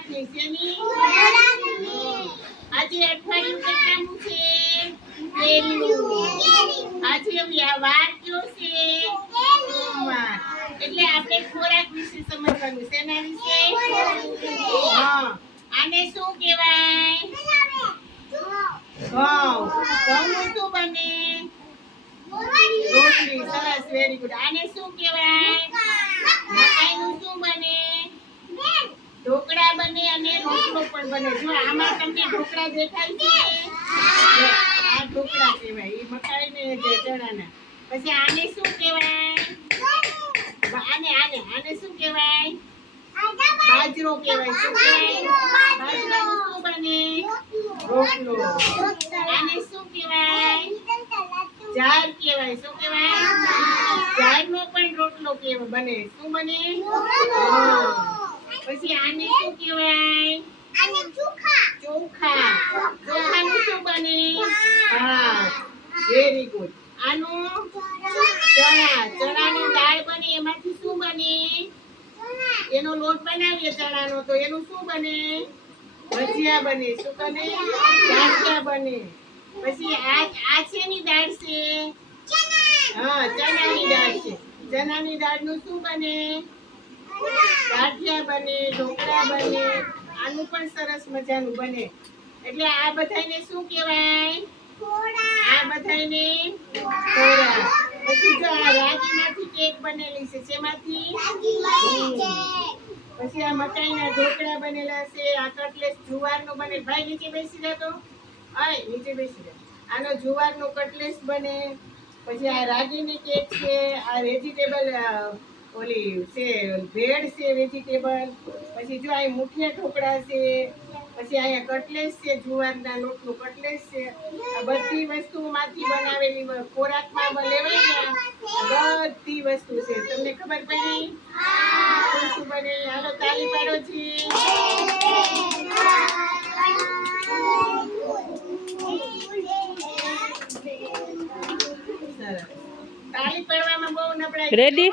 ખોરાકની શેની? આજે અઠવાડિયું કેટલામું છે? પહેલું. આજે વાર કયો છે? સોમવાર. એટલે આપણે ખોરાક વિશે સમજવાનું. શેના વિશે? હા. આને શું કહેવાય? ઘઉં. ઘઉંનું શું બને? રોટલી. સરસ, વેરી ગુડ. આને શું કહેવાય? મકાઈનું શું બને? ઢોકળા બને અને રોટલો પણ બને. જો આમાં તમને ઢોકળા દેખાય છે? આ ઢોકળા કહેવાય. એ મકાઈ ને ચણાના. પછી આને શું કહેવાય? આને શું કહેવાય? બાજરો કહેવાય. શું કહેવાય? બાજરાનું શું બને? રોટલો. આને શું કહેવાય? જાર કહેવાય. શું કહેવાય? જારનો પણ રોટલો બને. શું બને? પછી આને શું કહેવાય? ચોખા. ચોખાનું શું બને? ભાત. Very good. આનું ચણાની દાળ બને. એમાંથી શું બને? એનો લોટ બનાવીએ ચણાનો તો એનું શું બને? ભજીયા બને. શું બને? ગાંઠિયા બને. પછી આ શેની દાળ છે? હા, ચણાની દાળ છે. ચણાની દાળનું શું બને? ગાંઠિયા બને, ઢોકળા બને. આનું પણ સરસ મજાનું બને. એટલે આ બધાને શું કહેવાય? આ બધાને ખોરાક. પછી જો આ રાગીમાંથી કેક બનેલી છે. શેમાંથી? પછી આ મકાઈના ઢોકળા બનેલા છે. આ કટલેસ જુવારનો બને. ભાઈ નીચે બેસી જા તો. નીચે બેસી જા. આનો જુવારનો કટલેસ બને. પછી આ રાગીની કેક છે. આ વેજીટેબલ ઓલી છે, બ્રેડ છે વેજીટેબલ. પછી જો આ મુઠિયા ઢોકળા છે. પછી અહીંયા કટલેસ છે, જુવારના લોટનું કટલેસ છે. આ બધી વસ્તુમાંથી બનાવેલી ખોરાકમાં લેવાય ને બધી વસ્તુ છે. તમને ખબર પડી? શું બને? હાલો તાળી પાડો જી. તાળી પાડવામાં બહુ નબળાઈ. રેડી?